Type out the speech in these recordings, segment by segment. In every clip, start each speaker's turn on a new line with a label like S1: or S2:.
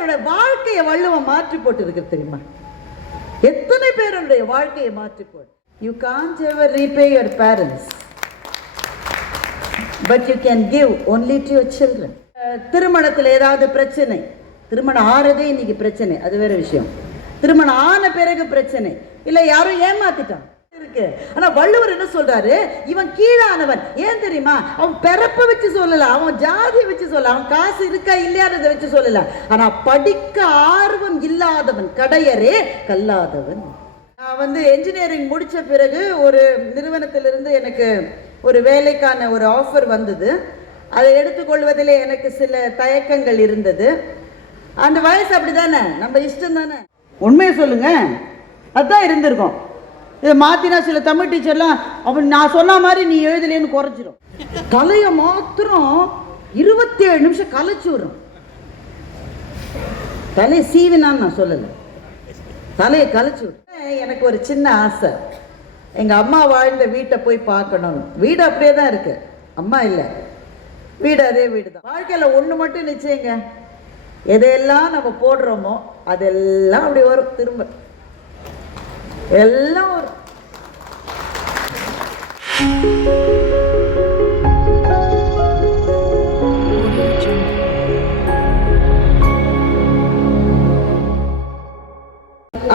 S1: பேருடைய வாழ்க்கையை வள்ளுவன் மாற்றி போட்டு இருக்கு தெரியுமா? எத்தனை பேருடைய வாழ்க்கையை மாற்றி போட்டு? You can't ever repay your parents but you can give only to your children திருமணத்தில் ஏதாவது பிரச்சனை? திருமணம் ஆறதே இன்னைக்கு பிரச்சனை. அது வேற விஷயம். திருமணம் ஆன பிறகு பிரச்சனை. இல்லை யாரும் ஏமாத்திட்டான் இருக்கு. ஆனா வள்ளுவர் என்ன சொல்றாரு? இவன் கீழானவன். ஏன் தெரியுமா? அவன் பிறப்ப வச்சு சொல்லல. அவன் ஜாதி வச்சு சொல்லல. அவன் காசு இருக்கா இல்லையானதை வச்சு சொல்லல. ஆனா படிக்க ஆர்வம் இல்லாதவன் கடையரே கல்லாதவன். நான் வந்து என்ஜினியரிங் முடிச்ச பிறகு ஒரு நிறுவனத்திலிருந்து எனக்கு ஒரு வேலைக்கான ஒரு ஆஃபர் வந்தது. அதை எடுத்துக்கொள்வதிலே எனக்கு சில தயக்கங்கள் இருந்தது. அந்த வயசு அப்படிதானே? நம்ம இஷ்டம் தானே உண்மையை சொல்லுங்க. அதான் இருந்திருக்கும். இதை மாத்தினா சில தமிழ் டீச்சர்லாம் அவன் நான் சொன்ன மாதிரி நீ எழுதலேன்னு குறைச்சிடும் கலையை மாத்திரம் இருபத்தி ஏழு நிமிஷம் கலைச்சு விடும் தலையை சீவினான்னு நான் சொல்லலை. தலையை கலைச்சு விடு. எனக்கு ஒரு சின்ன ஆசை. எங்க அம்மா வாழ்ந்த வீட்டை போய் பார்க்கணும். வீடு அப்படியே தான் இருக்கு. அம்மா இல்லை. வீடு அதே வீடு தான் வாழ்க்கையில ஒன்று மட்டும் நிச்சயங்க. எதையெல்லாம் நம்ம போடுறோமோ அதெல்லாம் அப்படி வரும் திரும்ப. எல்லாம் வரும்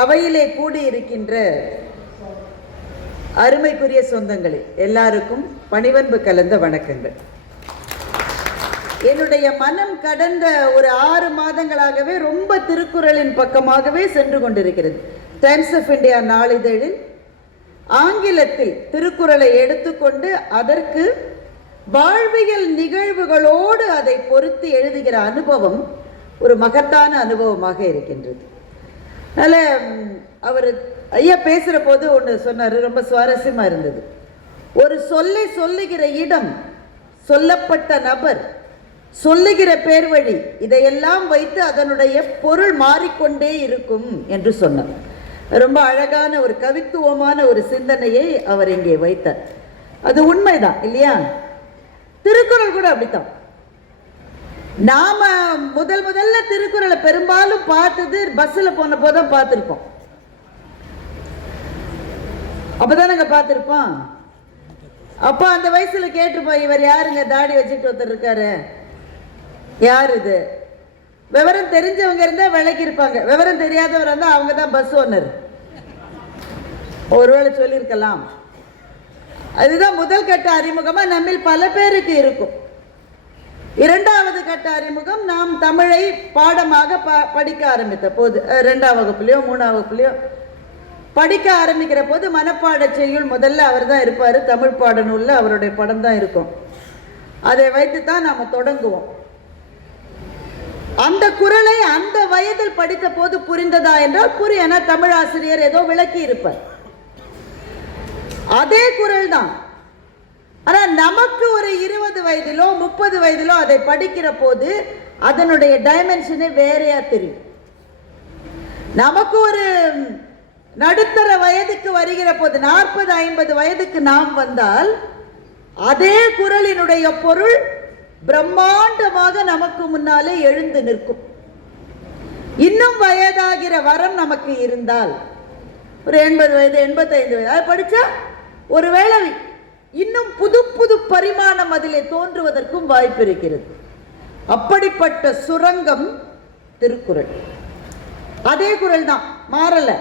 S1: அவையிலே கூடி இருக்கின்ற அருமைக்குரிய சொந்தங்களே எல்லாருக்கும் பணிவன்பு கலந்த வணக்கங்கள். என்னுடைய மனம் கடந்த ஒரு ஆறு மாதங்களாகவே ரொம்ப திருக்குறளின் பக்கமாகவே சென்று கொண்டிருக்கிறது. டைம்ஸ் ஆஃப் இந்தியா நாளிதழில் ஆங்கிலத்தில் திருக்குறளை எடுத்துக்கொண்டு அதற்கு வாழ்வியல் நிகழ்வுகளோடு அதை பொருத்தி எழுதுகிற அனுபவம் ஒரு மகத்தான அனுபவமாக இருக்கின்றது. அதனால் அவர் ஐயா பேசுகிற போது ஒன்று சொன்னார் ரொம்ப சுவாரஸ்யமாக இருந்தது. ஒரு சொல்லை சொல்லுகிற இடம் சொல்லப்பட்ட நபர் சொல்லுகிற பேர் வழி இதையெல்லாம் வைத்து அதனுடைய பொருள் மாறிக்கொண்டே இருக்கும் என்று சொன்னார். ரொம்ப அழகான ஒரு கவித்துவமான ஒரு சிந்தனையை அவர் இங்கே வைத்தார். அது உண்மைதான் இல்லையா? திருக்குறள் கூட அப்படித்தான். நாம முதல் முதல்ல திருக்குறளை பெரும்பாலும் பார்த்தது பஸ்ல போன போதான் பார்த்துருப்போம். நாங்க பார்த்துருப்போம்? அப்போ அந்த வயசுல கேட்டிருப்போம் இவர் யாருங்க? தாடி வச்சுட்டு ஒருத்தர் இருக்காரு. யார் இது? விவரம் தெரிஞ்சவங்க இருந்தால் விலைக்கு இருப்பாங்க. விவரம் தெரியாதவர் இருந்தால் அவங்க தான் பஸ் ஓனர் ஒருவேளை சொல்லியிருக்கலாம். அதுதான் முதல் கட்ட அறிமுகமாக நம்மில் பல பேருக்கு இருக்கும். இரண்டாவது கட்ட அறிமுகம் நாம் தமிழை பாடமாக ப படிக்க ஆரம்பித்த போது ரெண்டாம் வகுப்புலையோ மூணாம் வகுப்புலையோ படிக்க ஆரம்பிக்கிற போது மனப்பாட செய்யுள் முதல்ல அவர் தான் இருப்பார். தமிழ் பாட நூலில் அவருடைய படம் தான் இருக்கும். அதை வைத்து தான் நாம் தொடங்குவோம். அந்த குரலை அந்த வயதில் படித்த போது புரிந்ததா என்றால் புரிய தமிழ் ஆசிரியர் ஏதோ விளக்கி இருப்பார் அதே குரல் தான். ஆனால் நமக்கு ஒரு இருபது வயதிலோ முப்பது வயதிலோ அதை படிக்கிற போது அதனுடைய டைமென்ஷனே வேறையா தெரியும். நமக்கு ஒரு நடுத்தர வயதுக்கு வருகிற போது நாற்பது ஐம்பது வயதுக்கு நாம் வந்தால் அதே குரலினுடைய பொருள் பிரம்மாண்டமாக நமக்கு முன்னாலே எழுந்து நிற்கும். இன்னும் வயதாகிற வரம் நமக்கு இருந்தால் ஒரு எண்பது வயது எண்பத்தைந்து வயது அதை படிச்சா ஒருவேளை இன்னும் புது புது பரிமாணம் அதிலே தோன்றுவதற்கும் வாய்ப்பு இருக்கிறது. அப்படிப்பட்ட சுரங்கம் திருக்குறள். அதே குரல் தான் மாறல.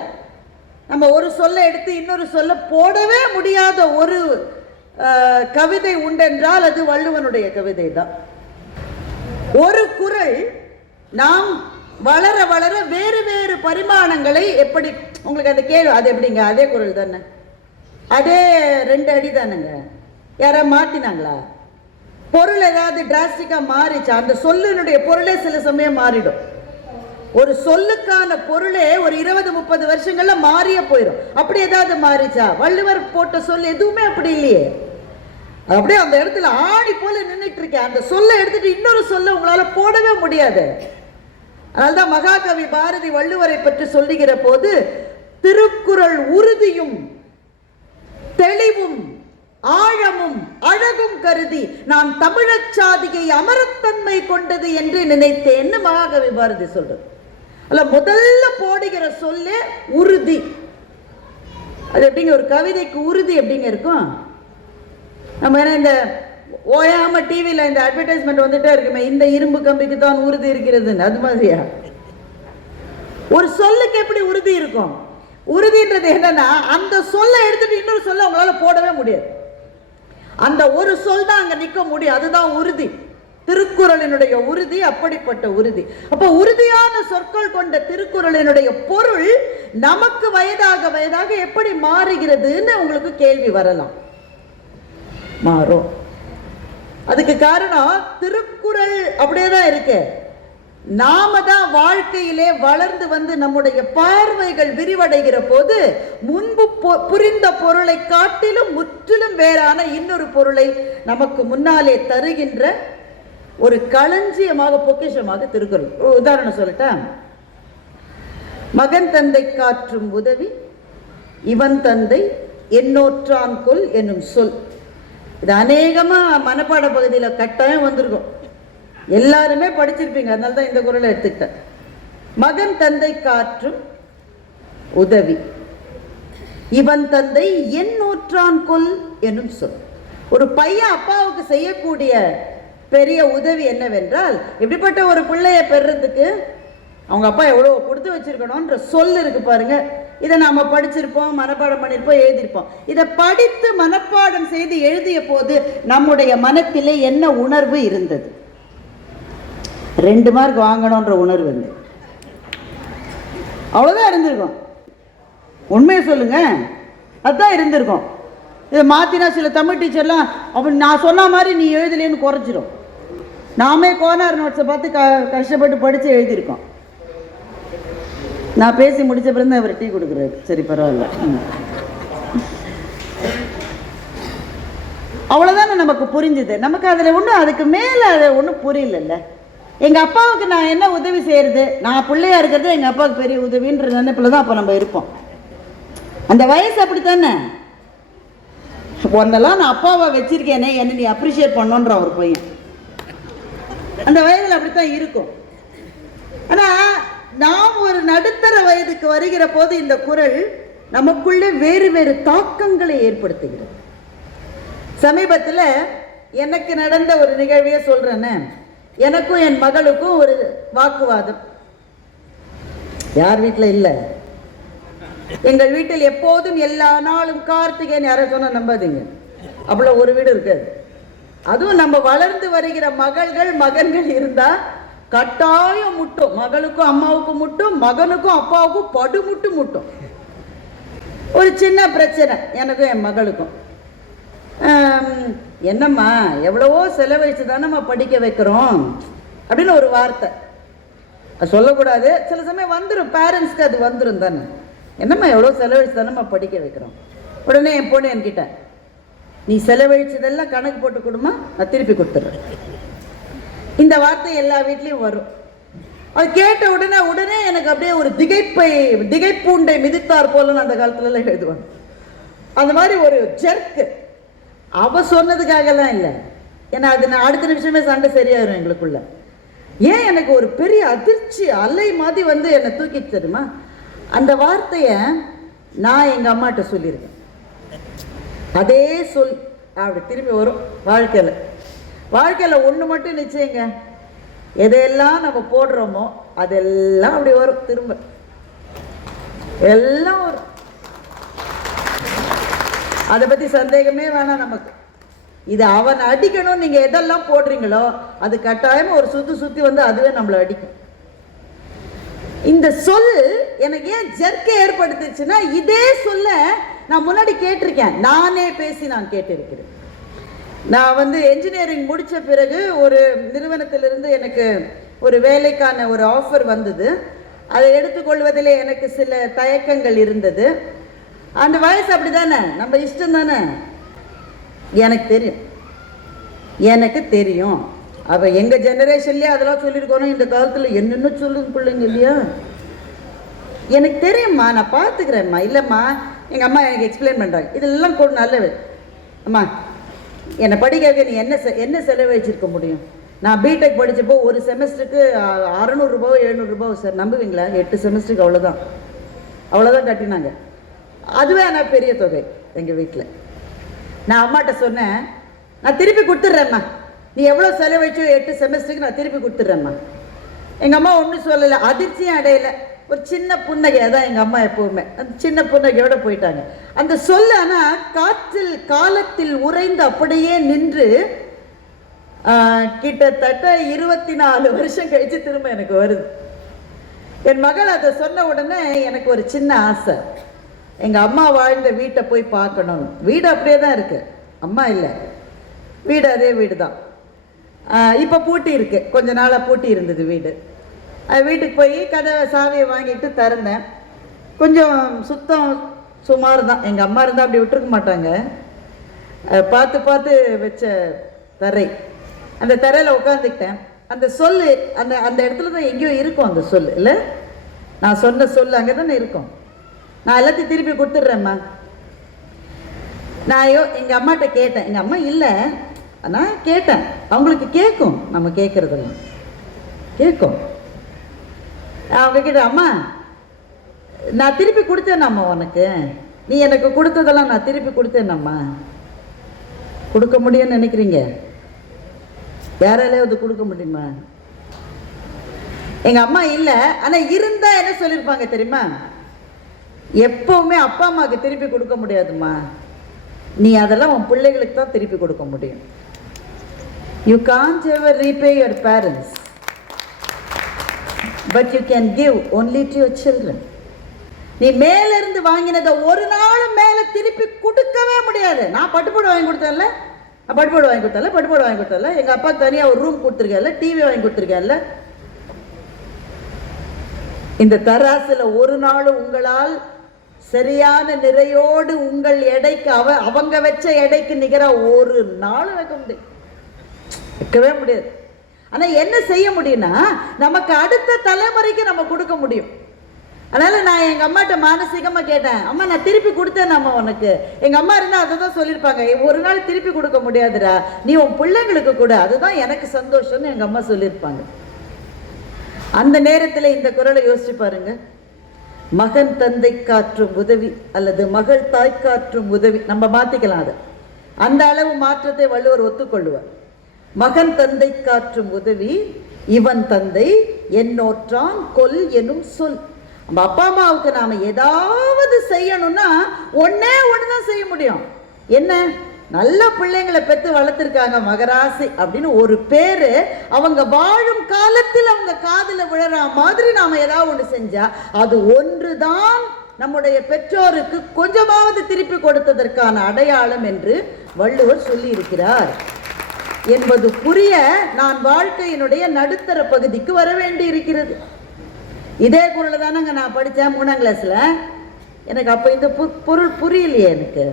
S1: நம்ம ஒரு சொல்ல எடுத்து இன்னொரு சொல்ல போடவே முடியாத ஒரு கவிதை உண்டென்றால் அது வள்ளுவனுடைய கவிதை தான் ஒரு குரல் நாம் வளர வளர வேறு வேறு பரிமாணங்களை எப்படி உங்களுக்கு அந்த கேள்வி அது எப்படிங்க? அதே குரல் தானே. அதே ரெண்டு அடி தானேங்க. யாராவது மாற்றினாங்களா பொருள் ஏதாவது டிராஸ்டிக்காக மாறிச்சா அந்த சொல்லினுடைய பொருளே சில சமயம் மாறிடும். ஒரு சொல்லுக்கான பொருளே ஒரு இருபது முப்பது வருஷங்கள்ல மாறியே போயிடும். அப்படி ஏதாவது மாறிச்சா? வள்ளுவர் போட்ட சொல் எதுவுமே அப்படி இல்லையே. அப்படியே அந்த இடத்துல ஆணி போல நின்றுட்டு இருக்கேன். அந்த சொல்லை எடுத்துட்டு இன்னொரு சொல்ல உங்களால போடவே முடியாது. அதனால்தான் மகாகவி பாரதி வள்ளுவரை பற்றி சொல்லுகிற போது திருக்குறள் உறுதியும் தெளிவும் ஆழமும் அழகும் கருதி நான் தமிழச் சாதியை அமரத்தன்மை கொண்டது என்று நினைத்தேன்னு மகாகவி பாரதி சொல்றது. அல்ல முதல்ல போடுகிற சொல்லே உறுதி. அது எப்படிங்க ஒரு கவிதைக்கு உறுதி எப்படிங்க இருக்கும்? நம்ம ஏன்னா இந்த ஓயாம டிவியில் இந்த அட்வர்டைஸ்மெண்ட் வந்துட்டே இருக்குமே இந்த இரும்பு கம்பிக்கு தான் உறுதி இருக்கிறதுன்னு அது மாதிரியா? ஒரு சொல்லுக்கு எப்படி உறுதி இருக்கும்? உறுதின்றது என்னன்னா அந்த சொல்லை எடுத்துட்டு இன்னொரு சொல்ல அவங்களால போடவே முடியாது. அந்த ஒரு சொல் தான் அங்க நிக்க முடியும் அதுதான் உறுதி. திருக்குறளினுடைய உறுதி அப்படிப்பட்ட உறுதி. அப்போ உறுதியான சொற்கள் கொண்ட திருக்குறளினுடைய பொருள் நமக்கு வயதாக வயதாக எப்படி மாறுகிறதுன்னு உங்களுக்கு கேள்வி வரலாம். மாறும். அதுக்கு காரணம் திருக்குறள் அப்படியே தான் இருக்கு. நாம தான் வாழ்க்கையிலே வளர்ந்து வந்து நம்முடைய பார்வைகள் விரிவடைகிற போது முன்பு பொ- புரிந்த பொருளை காட்டிலும் முற்றிலும் வேறான இன்னொரு பொருளை நமக்கு முன்னாலே தருகின்ற ஒரு களஞ்சியமாக பொக்கிஷமாக திருக்குறள். உதாரணம் சொல்லிட்டேன் மகன் தந்தை காற்றும் உதவி இவன் தந்தை என்னோற்றான் கொல் என்னும் சொல். இது அநேகமாக மனப்பாட பகுதியில் கட்டாயம் வந்திருக்கும். எல்லாருமே படிச்சிருப்பீங்க. அதனால தான் இந்த குரலை எடுத்துக்கிட்டேன். மகன் தந்தை காற்றும் உதவி. இவன் தந்தை என் நூற்றான் கொல் என்னும் சொல். ஒரு பையன் அப்பாவுக்கு செய்யக்கூடிய பெரிய உதவி என்னவென்றால் இப்படிப்பட்ட ஒரு பிள்ளைய பெறுறதுக்கு அவங்க அப்பா எவ்வளோ கொடுத்து வச்சிருக்கணும்ன்ற சொல் இருக்கு பாருங்க. இதை நாம் படிச்சிருப்போம் மனப்பாடம் பண்ணியிருப்போம் எழுதியிருப்போம். இதை படித்து மனப்பாடம் செய்து எழுதிய போது நம்முடைய மனத்திலே என்ன உணர்வு இருந்தது? ரெண்டு மார்க் வாங்கணுன்ற உணர்வு இருந்து அவ்வளோதான் இருந்திருக்கும். உண்மையை சொல்லுங்க. அதுதான் இருந்திருக்கும். இதை மாற்றினா சில தமிழ் டீச்சர்லாம் அப்படி நான் சொன்ன மாதிரி நீ எழுதலேன்னு குறைச்சிரும் நாமே கோனார் நோட்ஸை பார்த்து க கஷ்டப்பட்டு படித்து எழுதியிருக்கோம். நான் பேசி முடிச்ச பிறகு தான் அவர் டீ கொடுக்குறாரு. சரி பரவாயில்ல. அவ்வளோதானே நமக்கு புரிஞ்சுது? நமக்கு அதில் ஒன்றும் அதுக்கு மேலே அது ஒன்றும் புரியலல்ல. எங்கள் அப்பாவுக்கு நான் என்ன உதவி செய்கிறது நான் பிள்ளையா இருக்கிறது எங்கள் அப்பாவுக்கு பெரிய உதவின்ற நினைப்பில் தான் அப்போ நம்ம இருப்போம். அந்த வயசு அப்படித்தானே? ஒன்னெல்லாம் நான் அப்பாவை வச்சுருக்கேனே என்ன நீ அப்ரிஷியேட் பண்ணோன்ற ஒரு பையன். அந்த வயதில் அப்படித்தான் இருக்கும். ஆனால் நாம் ஒரு நடுத்தர வயதுக்கு வருகிற போது இந்த குரல் நமக்குள்ளே வேறு வேறு தாக்கங்களை ஏற்படுத்துகிறது. சமீபத்தில் எனக்கு நடந்த ஒரு நிகழ்வையே சொல்கிறேன்னு எனக்கும் என் மகளுக்கும் ஒரு வாக்குவாதம். யார் வீட்டில் இல்லை? எங்கள் வீட்டில் எப்போதும் எல்லா நாளும் கார்த்திகேயன் யாரை சொன்னால் நம்பாதீங்க. அவ்வளோ ஒரு வீடு இருக்காது. அதுவும் நம்ம வளர்ந்து வருகிற மகள்கள் மகன்கள் இருந்தால் கட்டாயம் முட்டும். மகளுக்கும் அம்மாவுக்கும் முட்டும் மகனுக்கும் அப்பாவுக்கும் படுமுட்டு முட்டும். ஒரு சின்ன பிரச்சனை எனக்கும் என் மகளுக்கும். என்னம்மா எவ்வளவோ செலவழிச்சு தானம்மா படிக்க வைக்கிறோம் அப்படின்னு ஒரு வார்த்தை. அது சொல்லக்கூடாது. சில சமயம் வந்துடும் பேரண்ட்ஸ்க்கு அது வந்துடும் தானே. என்னம்மா எவ்வளோ செலவழிச்சு தானம்மா படிக்க வைக்கிறோம். உடனே என் பொண்ணு என்கிட்ட நீ செலவழிச்சதெல்லாம் கணக்கு போட்டு கொடுமா நான் திருப்பி கொடுத்துட்றேன். இந்த வார்த்தை எல்லா வீட்லேயும் வரும். அது கேட்ட உடனே உடனே எனக்கு அப்படியே ஒரு திகைப்பை திகைப்பூண்டை மிதித்தார் போலன்னு அந்த காலத்துலலாம் எழுதுவாங்க அந்த மாதிரி ஒரு ஜெர்க்கு அவ சொன்னதுக்காகலாம் இல்லை. ஏன்னா அது நான் அடுத்த நிமிஷமே சண்டை சரியாயிரும் எங்களுக்குள்ள. ஏன் எனக்கு ஒரு பெரிய அதிர்ச்சி அலை மாதிரி வந்து என்னை தூக்கிட்டு தெரியுமா? அந்த வார்த்தையை நான் எங்கள் அம்மாட்ட சொல்லியிருக்கேன். அதே சொல் அப்படி திரும்பி வரும் வாழ்க்கையில். வாழ்க்கையில் ஒன்று மட்டும் நிச்சயங்க. எதையெல்லாம் நம்ம போடுறோமோ அதெல்லாம் அப்படி வரும் திரும்ப. எல்லாம் வரும். அதை பற்றி சந்தேகமே வேணாம் நமக்கு. இது அவன் அடிக்கணும் நீங்கள் எதெல்லாம் போடுறீங்களோ அது கட்டாயமாக ஒரு சுற்றி சுற்றி வந்து அதுவே நம்மளை அடிக்கும். இந்த சொல் எனக்கு ஏன் ஜெர்க்கை ஏற்படுத்துச்சுன்னா இதே சொல்ல நான் முன்னாடி கேட்டிருக்கேன். நானே பேசி நான் கேட்டிருக்கிறேன். நான் வந்து என்ஜினியரிங் முடித்த பிறகு ஒரு நிறுவனத்திலிருந்து எனக்கு ஒரு வேலைக்கான ஒரு ஆஃபர் வந்தது. அதை எடுத்துக்கொள்வதில் எனக்கு சில தயக்கங்கள் இருந்தது. அந்த வயசு அப்படி தானே நம்ம இஷ்டம் தானே? எனக்கு தெரியும். எனக்கு தெரியும். அப்போ எங்கள் ஜெனரேஷன்லேயே அதெல்லாம் சொல்லியிருக்கணும். இந்த காலத்தில் என்னென்ன சொல்லுங்க பிள்ளைங்க இல்லையா? எனக்கு தெரியும்மா நான் பார்த்துக்கிறேம்மா இல்லைம்மா எங்கள் அம்மா எனக்கு எக்ஸ்பிளைன் பண்ணுறாங்க இதெல்லாம் கூட நல்லது. அம்மா என்னை படிக்க நீ என்ன செ- என்ன செலவழிச்சிருக்க முடியும்? நான் பிடெக் படிச்சப்போ ஒரு செமஸ்டருக்கு அறநூறுரூபாவோ எழுநூறுபாவோ சார் நம்புவீங்களா? எட்டு செமஸ்டருக்கு அவ்வளோதான் அவ்வளோதான் கட்டினாங்க. அதுவே ஆனால் பெரிய தொகை எங்கள் வீட்டில் நான் அம்மாட்ட சொன்னேன் நான் திருப்பி கொடுத்துட்றேம்மா. நீ எவ்வளோ செலவழிச்சோ எட்டு செமஸ்டருக்கு நான் திருப்பி கொடுத்துட்றேம்மா. எங்கள் அம்மா ஒன்றும் சொல்லலை. அதிர்ச்சியும் அடையலை. ஒரு சின்ன புன்னகை அதான் எங்கள் அம்மா எப்போவுமே. அந்த சின்ன புன்னகையோடு போயிட்டாங்க. அந்த சொல்ல ஆனால் காற்றில் காலத்தில் உறைந்து அப்படியே நின்று கிட்டத்தட்ட இருபத்தி நாலு வருஷம் கழித்து திரும்ப எனக்கு வருது. என் மகள் அதை சொன்ன உடனே எனக்கு ஒரு சின்ன ஆசை. எங்கள் அம்மா வாழ்ந்த வீட்டை போய் பார்க்கணும். வீடு அப்படியே தான் இருக்குது அம்மா இல்லை. வீடு அதே வீடு தான் இப்போ பூட்டி இருக்கு. கொஞ்ச நாளாக பூட்டி இருந்தது வீடு. வீட்டுக்கு போய் கதவை சாவியை வாங்கிட்டு திறந்தேன். கொஞ்சம் சுத்தம் சுமார் தான். எங்கள் அம்மா இருந்தால் அப்படி விட்டுருக்க மாட்டாங்க. பார்த்து பார்த்து வச்ச தரை. அந்த தரையில் உட்காந்துக்கிட்டேன் அந்த சொல் அந்த அந்த இடத்துல தான் எங்கேயோ இருக்கும் அந்த சொல் இல்லை? நான் சொன்ன சொல் அங்கே தானே இருக்கும். நான் எல்லாத்தையும் திருப்பி கொடுத்துட்றேம்மா. நான் ஐயோ எங்கள் அம்மாட்ட கேட்டேன். எங்கள் அம்மா இல்லை. ஆனால் கேட்டேன். அவங்களுக்கு கேட்கும். நம்ம கேட்குறதெல்லாம். கேட்கும். அவங்க கிட்ட அம்மா நான் திருப்பி கொடுத்தேனம்மா உனக்கு. நீ எனக்கு கொடுத்ததெல்லாம் நான் திருப்பி கொடுத்தேனம்மா. கொடுக்க முடியும்னு நினைக்கிறீங்க? யாராலையாவது கொடுக்க முடியுமா? எங்கள் அம்மா இல்லை ஆனால் இருந்தால் என்ன சொல்லியிருப்பாங்க தெரியுமா? எப்போவுமே அப்பா அம்மாவுக்கு திருப்பி கொடுக்க முடியாதும்மா. நீ அதெல்லாம் உன் பிள்ளைகளுக்கு தான் திருப்பி கொடுக்க முடியும். You can't ever repay your parents but you can give only to your children நீ மேலிருந்து வாங்கினதை ஒரு நாளும் மேலே திருப்பி கொடுக்கவே முடியாது. நான் பட்டுப்போடு வாங்கி கொடுத்தேன்ல? பட்டுப்போடு வாங்கி கொடுத்தல பட்டுப்போடு வாங்கி கொடுத்தல எங்கள் அப்பா தனியாக ஒரு ரூம் கொடுத்துருக்கேன்ல? டிவி வாங்கி கொடுத்துருக்கேன்ல? இந்த தராசில் ஒரு நாள் உங்களால் சரியான நிறையோடு உங்கள் எடைக்கு அவ அவங்க வச்ச எடைக்கு நிகராக ஒரு நாளும் வைக்க முடியும் வைக்கவே முடியாது. ஆனால் என்ன செய்ய முடியும்னா நமக்கு அடுத்த தலைமுறைக்கு நம்ம கொடுக்க முடியும். அதனால் நான் எங்கள் அம்மாட்ட மானசீகமாக கேட்டேன் அம்மா நான் திருப்பி கொடுத்தேன் அம்மா உனக்கு. எங்கள் அம்மா இருந்தால் அதை தான் சொல்லியிருப்பாங்க ஒரு நாள் திருப்பி கொடுக்க முடியாதுடா. நீ உன் பிள்ளைங்களுக்கு கூட. அதுதான் எனக்கு சந்தோஷம்னு எங்கள் அம்மா சொல்லியிருப்பாங்க. அந்த நேரத்தில் இந்த குரலை யோசிச்சு பாருங்க. மகன் தந்தை காற்றும் உதவி அல்லது மகள் தாய் காற்றும் உதவி நம்ம மாற்றிக்கலாம் அதை. அந்த அளவு மாற்றத்தை வள்ளுவர் ஒத்துக்கொள்ளுவார். மகன் தந்தை காற்றும் உதவி இவன் தந்தை என்னோற்றான் கொல் எனும் சொல். நம்ம அப்பா அம்மாவுக்கு நாம ஏதாவது செய்யணும்னா ஒன்னே ஒன்று தான் செய்ய முடியும். என்ன? நல்ல பிள்ளைங்களை பெற்று வளர்த்துருக்காங்க மகராசி அப்படின்னு ஒரு பேரு அவங்க வாழும் காலத்தில் அவங்க காதில் விழற மாதிரி நாம ஏதாவது ஒன்று செஞ்சா அது ஒன்று தான் நம்முடைய பெற்றோருக்கு கொஞ்சமாவது திருப்பி கொடுத்ததற்கான அடையாளம் என்று வள்ளுவர் சொல்லியிருக்கிறார். என்பது புரிய நான் வாழ்க்கையினுடைய நடுத்தர பகுதிக்கு வர வேண்டி இருக்கிறது இதே குரலை தானங்க நான் படித்தேன் மூணாம் கிளாஸில் எனக்கு அப்போ இந்த பு- பொருள் புரியலையே எனக்கு.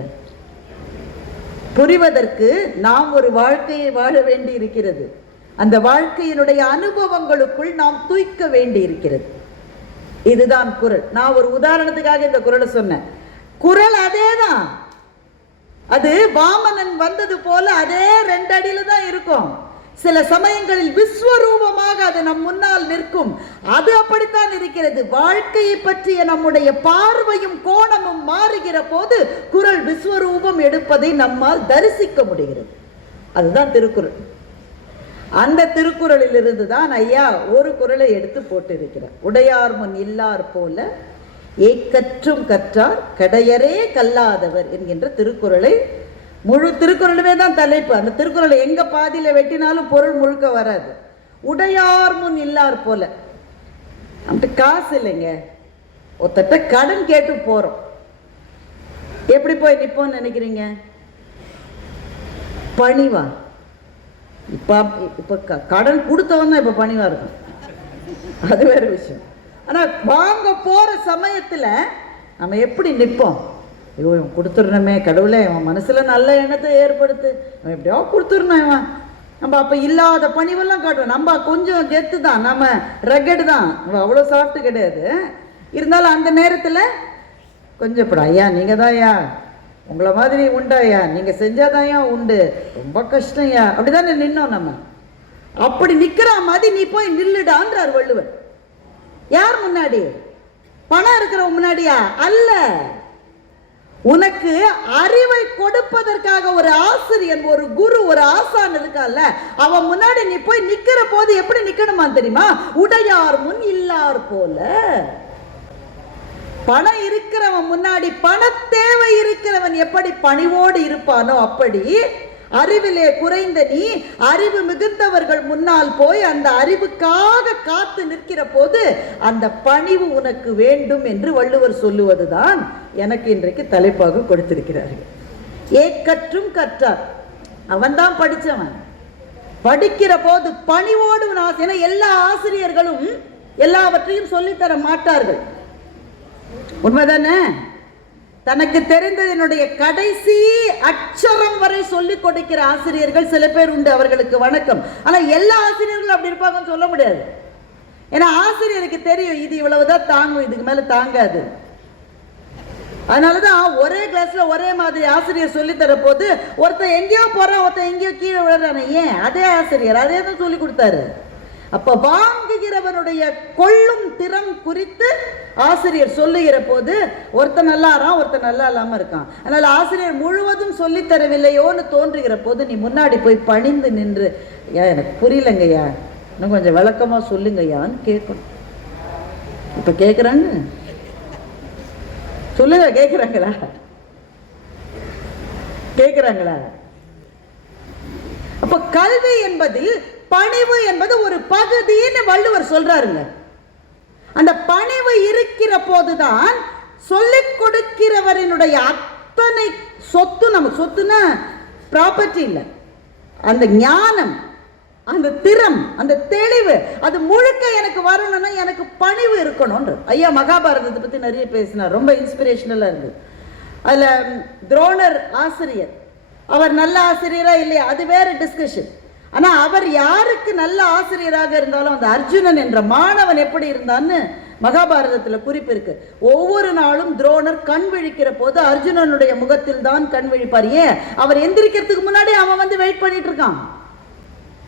S1: புரிவதற்கு நாம் ஒரு வாழ்க்கையை வாழ வேண்டி இருக்கிறது அந்த வாழ்க்கையினுடைய அனுபவங்களுக்குள் நாம் தூய்க்க வேண்டி இருக்கிறது இதுதான் குரல். நான் ஒரு உதாரணத்துக்காக இந்த குரலை சொன்னேன். குரல் அதேதான். அது வாமனன் வந்தது போல அதே ரெண்டு அடியில தான் இருக்கும். சில சமயங்களில் விஸ்வரூபமாக அது நம் முன்னால் நிற்கும். அது அப்படித்தான் இருக்கிறது. வாழ்க்கையை பற்றிய நம்முடைய பார்வையும் கோணமும் மாறுகிற போது குரல் விஸ்வரூபம் எடுப்பதை நம்மால் தரிசிக்க முடிகிறது. அதுதான் திருக்குறள். அந்த திருக்குறளில் இருந்து தான் ஐயா ஒரு குறளை எடுத்து போட்டிருக்கிறார். உடையார் முன் இல்லார் போல ஏக்கற்றும் கற்றார் கடையரே கல்லாதவர் என்கின்ற திருக்குறளை முழு திருக்குறளுமே தான் தலைப்பு. அந்த திருக்குறளை எங்கே பாதியில் வெட்டினாலும் பொருள் முழுக்க வராது. உடையார் முன் இல்லார் போல. நம்மகிட்ட காசு இல்லைங்க. ஒருத்தட்ட கடன் கேட்டு போகிறோம் எப்படி போய் நிற்போம்னு நினைக்கிறீங்க? பணிவா? இப்போ இப்போ க- கடன் கொடுத்தவன் தான் இப்போ பணிவாக இருக்கும். அது வேற விஷயம். ஆனால் வாங்க போகிற சமயத்தில் நம்ம எப்படி நிற்போம்? ஐயோ இவன் கொடுத்துடணுமே கடவுளே இவன் மனசில் நல்ல எண்ணத்தை ஏற்படுத்து. இவன் எப்படியோ கொடுத்துடணும் இவன். நம்ம அப்போ இல்லாத பணிவெல்லாம் காட்டுவோம். நம்ம கொஞ்சம் கெத்து தான் நம்ம ரெக்கெட் தான். நம்ம அவ்வளோ சாஃப்ட் கிடையாது. இருந்தாலும் அந்த நேரத்தில் கொஞ்சம் இப்படி ஐயா நீங்கள் தான் ஐயா. உங்களை மாதிரி உண்டாயா நீங்கள் செஞ்சாதாயா உண்டு. ரொம்ப கஷ்டம்யா அப்படிதானே நின்னோம் நம்ம. அப்படி நிற்கிற மாதிரி நீ போய் நில்லுடான்றார் வள்ளுவர். யார் முன்னாடி? பணம் இருக்கிறவங்க முன்னாடியா? அல்ல. உனக்கு அறிவை கொடுப்பதற்காக ஒரு ஆசிரியன் ஒரு குரு ஒரு ஆசான் இருக்கால அவன் முன்னாடி நீ போய் நிக்கிற போது எப்படி நிக்கணுமா தெரியுமா? உடையார் முன் இல்லார் போல. பணம் இருக்கிறவன் முன்னாடி பண தேவை இருக்கிறவன் எப்படி பணிவோடு இருப்பானோ அப்படி அறிவிலே குறைந்த நீ அறிவு மிகுந்தவர்கள் முன்னால் போய் அந்த அறிவுக்காக காத்து நிற்கிற போது அந்த பணிவு உனக்கு வேண்டும் என்று வள்ளுவர் சொல்லுவதுதான் எனக்கு இன்றைக்கு தலைப்பாக கொடுத்திருக்கிறார்கள். ஏக்கற்றும் கற்றார். அவன்தான் படித்தவன் படிக்கிற போது பணிவோடு ஆசை ஏன்னா எல்லா ஆசிரியர்களும் எல்லாவற்றையும் சொல்லித்தர மாட்டார்கள். உண்மைதானே? தனக்கு தெரிந்ததனுடைய கடைசி அச்சரம் வரை சொல்லிக் கொடுக்கிற ஆசிரியர்கள் சில பேர் உண்டு அவர்களுக்கு வணக்கம். ஆனால் எல்லா ஆசிரியர்களும் அப்படி இருப்பாங்கன்னு சொல்ல முடியாது. ஏன்னா ஆசிரியருக்கு தெரியும் இது இவ்வளவுதான் தாங்கும் இதுக்கு மேலே தாங்காது. அதனாலதான் ஒரே கிளாஸ்ல ஒரே மாதிரி ஆசிரியர் சொல்லி தர போது ஒருத்தன் எங்கேயோ போறான் ஒருத்தன் எங்கேயோ கீழே விழுறானே. ஏன்? அதே ஆசிரியர் அதே தான் சொல்லி கொடுத்தாரு. அப்ப வாங்குகிறவனுடைய கொள்ளும் திறம் குறித்து ஆசிரியர் சொல்லுகிற போது ஒருத்தன் நல்லாறான் ஒருத்தன் நல்லா இல்லாம இருக்கான். அதனால ஆசிரியர் முழுவதும் சொல்லித் தரவில்லையோன்னு தோன்றுகிற போது நீ முன்னாடி போய் பணிந்து நின்று ஐயா எனக்கு புரியலங்கய்யா. இன்னும் கொஞ்சம் விளக்கமா சொல்லுங்கய்யான்னு கேட்கணும் இப்ப கேட்குறாங்க சொல்லுங்க கேட்குறாங்களா கேட்குறாங்களா அப்ப கல்வி என்பதில் பணிவு என்பது ஒரு பகுதின்னு வள்ளுவர் சொல்றாருங்க. அந்த பணிவு இருக்கிற போதுதான் சொல்லிக் கொடுக்கிறவரினுடைய அத்தனை சொத்து நம்ம சொத்துனா ப்ராப்பர்ட்டி இல்லை. அந்த ஞானம் அந்த திறம் அந்த தெளிவு அது முழுக்க எனக்கு வரணும்னா எனக்கு பணிவு இருக்கணும்ன்ற ஐயா மகாபாரதத்தை பற்றி நிறைய பேசினார். ரொம்ப இன்ஸ்பிரேஷனலாக இருந்தது அதில் துரோணர் ஆசிரியர். அவர் நல்ல ஆசிரியரா இல்லையா? அது வேறு டிஸ்கஷன் ஆனால் அவர் யாருக்கு நல்ல ஆசிரியராக இருந்தாலும் அந்த அர்ஜுனன் என்ற மாணவன் எப்படி இருந்தான்னு மகாபாரதத்தில் குறிப்பு இருக்கு. ஒவ்வொரு நாளும் துரோணர் கண் விழிக்கிற போது அர்ஜுனனுடைய முகத்தில் தான் கண் விழிப்பார். ஏன்? அவர் எந்திரிக்கிறதுக்கு முன்னாடி அவன் வந்து வெயிட் பண்ணிட்டு இருக்கான்.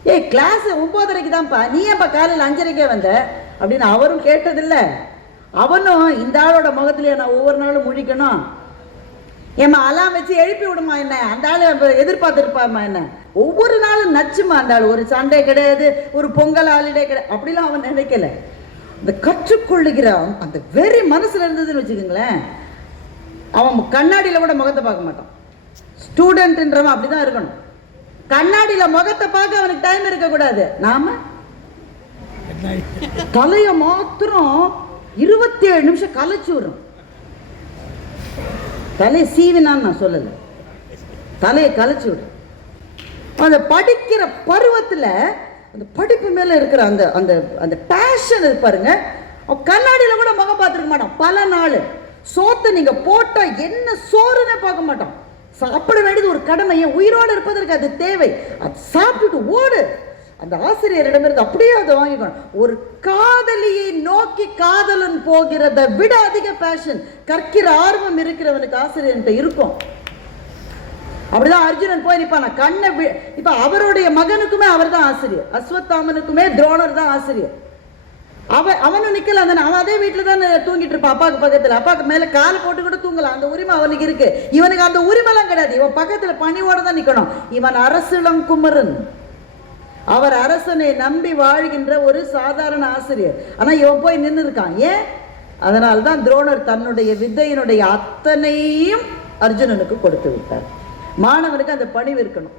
S1: ஏய் கிளாஸ் ஒன்பதரைக்கு தான்ப்பா. நீ ஏன்ப்பா காலையில் அஞ்சரைக்கே வந்த? அப்படின்னு அவரும் கேட்டதில்லை. அவனும் இந்த ஆளோட முகத்திலேயே நான் ஒவ்வொரு நாளும் முழிக்கணும். ஏம்மா அலாம் வச்சு எழுப்பி விடுமா என்ன? அந்த ஆள் இப்ப எதிர்பார்த்துருப்பாம்மா என்ன? ஒவ்வொரு நாளும் நச்சுமா அந்த ஆள்? ஒரு சண்டே கிடையாது ஒரு பொங்கல் ஹாலிடே கிடையாது அப்படிலாம் அவன் நினைக்கல. இந்த கற்றுக்கொள்ளுகிற அந்த வெறி மனசுல இருந்ததுன்னு வச்சுக்கோங்களேன். அவன் கண்ணாடியில கூட முகத்தை பார்க்க மாட்டான். ஸ்டூடெண்ட்ன்றவன் அப்படிதான் இருக்கணும். கண்ணாடியில முகத்தை பார்க்க அவனுக்கு டைம் இருக்கக்கூடாது. நாம தலைய மாத்திரம் இருபத்தி ஏழு நிமிஷம் கலைச்சு விடுறோம். தலையை சீவினான்னு நான் சொல்லலை. தலையை கலைச்சு விடு. அந்த படிக்கிற பருவத்தில் அந்த படிப்பு மேலே இருக்கிற அந்த அந்த அந்த பேஷன் இருப்பாருங்க அவன் கண்ணாடியில் கூட முகம் பார்த்துருக்க மாட்டான். பல நாள் சோத்தை நீங்கள் போட்டால் என்ன சோறுனே பார்க்க மாட்டான். சாப்பிட வேண்டியது ஒரு கடமை. என் உயிரோடு இருப்பதற்கு அது தேவை. அது சாப்பிட்டுட்டு ஓடு. அந்த ஆசிரியரிடமிருந்து அப்படியே அதை வாங்கிக்கணும். ஒரு காதலியை நோக்கி காதலன் போகிறத விட அதிக பேஷன் கற்கிற ஆர்வம் இருக்கிறவனுக்கு ஆசிரியர்கிட்ட இருக்கும். அப்படிதான் அர்ஜுனன் போய் நிற்பான் கண்ணை வி- இப்ப அவருடைய மகனுக்குமே அவர் தான் ஆசிரியர். அஸ்வத்தாமனுக்குமே துரோணர் தான் ஆசிரியர். அவன் அவனும் நிக்கல. அந்த அவன் அதே வீட்டில் தான் தூங்கிட்டு இருப்பான். அப்பாவுக்கு பக்கத்துல. அப்பாவுக்கு மேல கால் போட்டு கூட தூங்கலாம் அந்த உரிமை அவனுக்கு இருக்கு. இவனுக்கு அந்த உரிமைலாம் கிடையாது. இவன் பக்கத்துல பணிவோட தான் நிக்கணும். இவன் அரசிளம் குமரன். அவர் அரசனை நம்பி வாழ்கின்ற ஒரு சாதாரண ஆசிரியர். ஆனால் இவன் போய் நின்று இருக்கான் ஏன்? அதனால் தான் துரோணர் தன்னுடைய வித்தையினுடைய அத்தனையும் அர்ஜுனனுக்கு கொடுத்து விட்டார். மாணவனுக்கு அந்த பணிவு இருக்கணும்.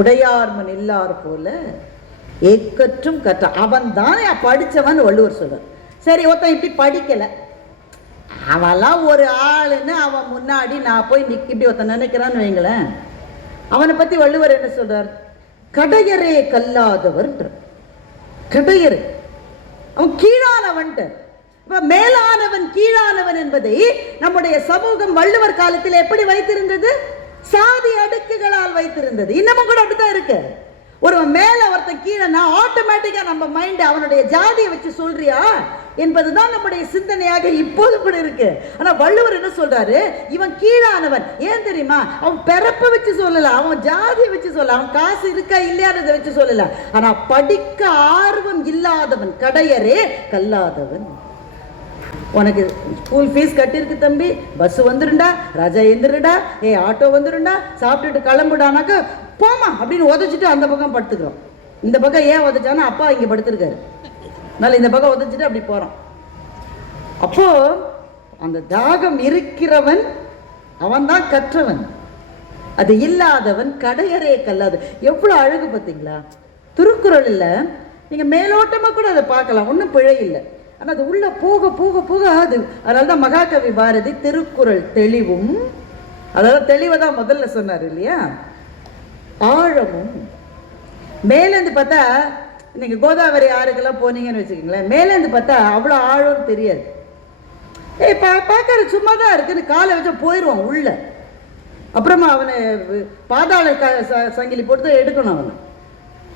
S1: உடையார்மன் இல்லார் போல ஏக்கற்றும் கற்ற அவன் தானே படித்தவன் வள்ளுவர் சொல்கிறார் சரி ஒருத்தன் இப்படி படிக்கலை. அவன்லாம் ஒரு ஆளுன்னு அவன் முன்னாடி நான் போய் நிக்க இப்படி ஒருத்தன் நினைக்கிறான்னு வைங்களேன். அவனை பற்றி வள்ளுவர் என்ன சொல்கிறார் கடையரே கல்லாதவர் கடையரே. அவன் கீழானவன்ட்டு. மேலானவன் கீழானவன் என்பதை நம்முடைய சமூகம் வள்ளுவர் காலத்தில் எப்படி வைத்திருந்தது? சாதி அடுக்குகளால் வைத்திருந்தது. இன்னமும் கூட அப்படித்தான் இருக்கு. ஒருவன் மேல ஒருத்தன் கீழேனா ஆட்டோமேட்டிக்கா நம்ம மைண்ட் அவனுடைய ஜாதியை வச்சு சொல்றியா? என்பதுதான் நம்முடைய சிந்தனையாக இப்போது கூட இருக்கு. ஆனா வள்ளுவர் என்ன சொல்றாரு? இவன் கீழானவன். ஏன் தெரியுமா? அவன் பிறப்பை வச்சு சொல்லல. அவன் ஜாதியை வச்சு சொல்ல அவன் காசு இருக்கா இல்லையானதை வச்சு சொல்லல. ஆனா படிக்க ஆர்வம் இல்லாதவன் கடையரே கல்லாதவன். உனக்கு ஸ்கூல் ஃபீஸ் கட்டியிருக்கு தம்பி. பஸ் வந்துருண்டா ரஜா எந்திருடா ஏ ஆட்டோ வந்துருண்டா சாப்பிட்டுட்டு கிளம்புடானாக்கா போமா அப்படின்னு உதச்சிட்டு அந்த பக்கம் படுத்துக்கிறோம். இந்த பக்கம் ஏன் உதச்சானா அப்பா இங்கே படுத்துருக்காரு. அதனால இந்த பக்கம் உதச்சிட்டு அப்படி போகிறோம் அப்போ அந்த தாகம் இருக்கிறவன் அவன்தான் கற்றவன். அது இல்லாதவன் கடையறே கல்லாது. எவ்வளோ அழகு பார்த்தீங்களா? திருக்குறளில் நீங்கள் மேலோட்டமாக கூட அதை பார்க்கலாம். ஒன்றும் பிழை இல்லை. ஆனால் அது உள்ள போக போக போக அது அதனால தான் மகாகவி பாரதி திருக்குறள் தெளிவும். அதாவது தெளிவை தான் முதல்ல சொன்னார் இல்லையா? ஆழமும். மேலேருந்து பார்த்தா நீங்கள் கோதாவரி ஆறுக்கெல்லாம் போனீங்கன்னு வச்சுக்கோங்களேன். மேலேருந்து பார்த்தா அவ்வளோ ஆழம்னு தெரியாது. ஏய் பா பார்க்கற சும்மா தான் இருக்குன்னு காலை வச்சா போயிடுவான் உள்ள. அப்புறமா அவனை பாதாள க ச- சங்கிலி போட்டு தான் எடுக்கணும் அவனை.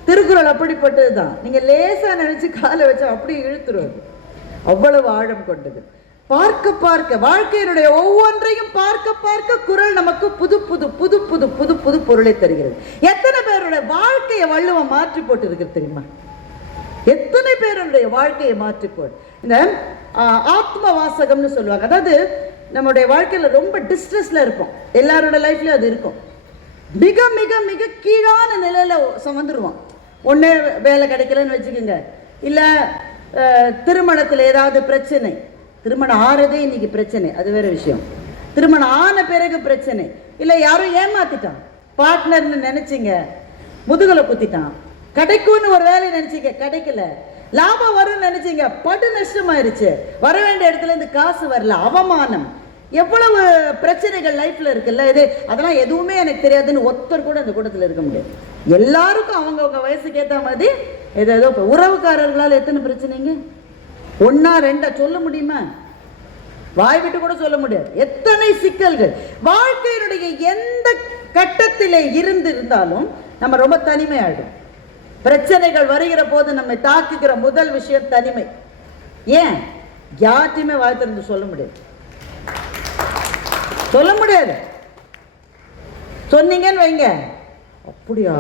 S1: திருக்குறள் அப்படிப்பட்டது தான் நீங்கள் லேசாக நினச்சி காலை வச்சா அப்படியே இழுத்துருவது அவ்வளவு ஆழம் கொண்டது. பார்க்க பார்க்க வாழ்க்கையினுடைய ஒவ்வொன்றையும் பார்க்க பார்க்க குறள் நமக்கு புது புது புது புது புது புது பொருளை தருகிறது. எத்தனை பேருடைய வாழ்க்கையை வள்ளுவம் மாற்றி போட்டு இருக்கிறது தெரியுமா? எத்தனை பேருடைய வாழ்க்கையை மாற்றிக்கொள் இந்த ஆத்ம வாசகம்னு சொல்லுவாங்க. அதாவது நம்முடைய வாழ்க்கையில் ரொம்ப டிஸ்ட்ரெஸ்ல இருப்போம். எல்லாரோட லைஃப்லயும் அது இருக்கும். மிக மிக மிக கீழான நிலையில சுமந்துருவோம் ஒன்று வேலை கிடைக்கலன்னு வச்சுக்கோங்க. இல்லை திருமணத்தில் ஏதாவது பிரச்சனை திருமணம் ஆறதே இன்னைக்கு பிரச்சனை அது வேற விஷயம். திருமணம் ஆன பிறகு பிரச்சனை. இல்லை யாரும் ஏமாத்திட்டான். பார்ட்னர்னு நினைச்சிங்க. முதுகலை குத்திட்டான். கிடைக்கும்னு ஒரு வேலையை நினைச்சிங்க கிடைக்கல. லாபம் வரும்னு நினைச்சிங்க படு நஷ்டமாயிருச்சு. வர வேண்டிய இடத்துல இருந்து காசு வரல அவமானம். எவ்வளவு பிரச்சனைகள் லைஃப்ல இருக்குல்ல இது அதெல்லாம் எதுவுமே எனக்கு தெரியாதுன்னு ஒருத்தர் கூட அந்த கூட்டத்தில் இருக்க முடியாது. எல்லாருக்கும் அவங்கவுங்க வயசுக்கு ஏற்ற மாதிரி ஏதோ ஏதோ உறவுக்காரர்களால் எத்தனை பிரச்சனைங்க? ஒன்றா ரெண்டா சொல்ல முடியுமா? வாய் விட்டு கூட சொல்ல முடியாது. எத்தனை சிக்கல்கள்? வாழ்க்கையினுடைய எந்த கட்டத்திலே இருந்து இருந்தாலும் நம்ம ரொம்ப தனிமையாயிடும். பிரச்சனைகள் வருகிற போது நம்மை தாக்குகிற முதல் விஷயம் தனிமை. ஏன்? யார்ட்டையுமே வாய் திறந்து சொல்ல முடியாது. சொல்ல முடியாது. சொன்னீங்கன்னு வைங்க. அப்படியா?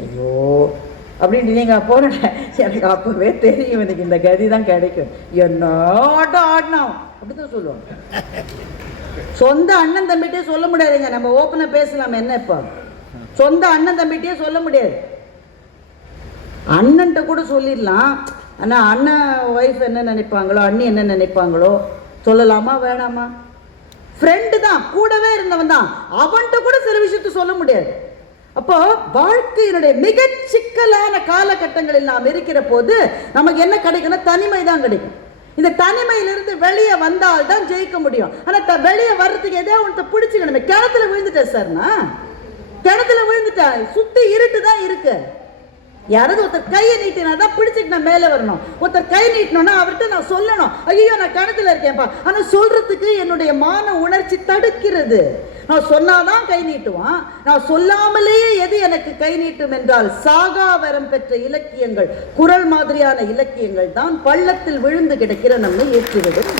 S1: ஐயோ. அப்படின்னு நீங்கள் போன எனக்கு அப்போவே தெரியும் எனக்கு இந்த கதி தான் கிடைக்கும். என்ன ஆட்டம் ஆடினோம்? அப்படிதான் சொல்லுவோம் சொந்த அண்ணன் தம்பிகிட்டே சொல்ல முடியாதுங்க. நம்ம ஓப்பனாக பேசலாம். என்ன இப்போ? சொந்த அண்ணன் தம்பிகிட்டே சொல்ல முடியாது. அண்ணன்ட்ட கூட சொல்லிடலாம். ஆனால் அண்ணன் ஒய்ஃப் என்ன நினைப்பாங்களோ அண்ணி என்ன நினைப்பாங்களோ சொல்லலாமா வேணாமா? ஃப்ரெண்டு தான். கூடவே இருந்தவன் தான். அவன்கிட்ட கூட சில விஷயத்த சொல்ல முடியாது. அப்போ வாழ்க்கையினுடைய மிக சிக்கலான காலகட்டங்களில் நாம் இருக்கிற போது நமக்கு என்ன கிடைக்கும்னா தனிமை தான் கிடைக்கும். இந்த தனிமையிலிருந்து வெளியே வந்தால் தான் ஜெயிக்க முடியும். ஆனால் த வெளியே வர்றதுக்கு எதையோ ஒன்று பிடிச்சிக்கணுமே. கிணத்துல விழுந்துட்டேன் சார்னா கிணத்துல விழுந்துட்டேன். சுத்தி இருட்டு தான் இருக்கு. யாராவது ஒருத்தர் கையை நீட்டினா தான் பிடிச்சிட்டு நான் மேலே வரணும். ஒருத்தர் கை நீட்டணும்னா அவர்கிட்ட நான் சொல்லணும். ஐயோ நான் கணத்தில் இருக்கேன்ப்பா. ஆனால் சொல்கிறதுக்கு என்னுடைய மான உணர்ச்சி தடுக்கிறது. நான் சொன்னாதான் கை நீட்டுவான். நான் சொல்லாமலேயே எது எனக்கு கை நீட்டும் என்றால் சாகாவரம் பெற்ற இலக்கியங்கள் குரல் மாதிரியான இலக்கியங்கள் தான் பள்ளத்தில் விழுந்து கிடக்கிற நம்மை ஏற்றிவிடும்.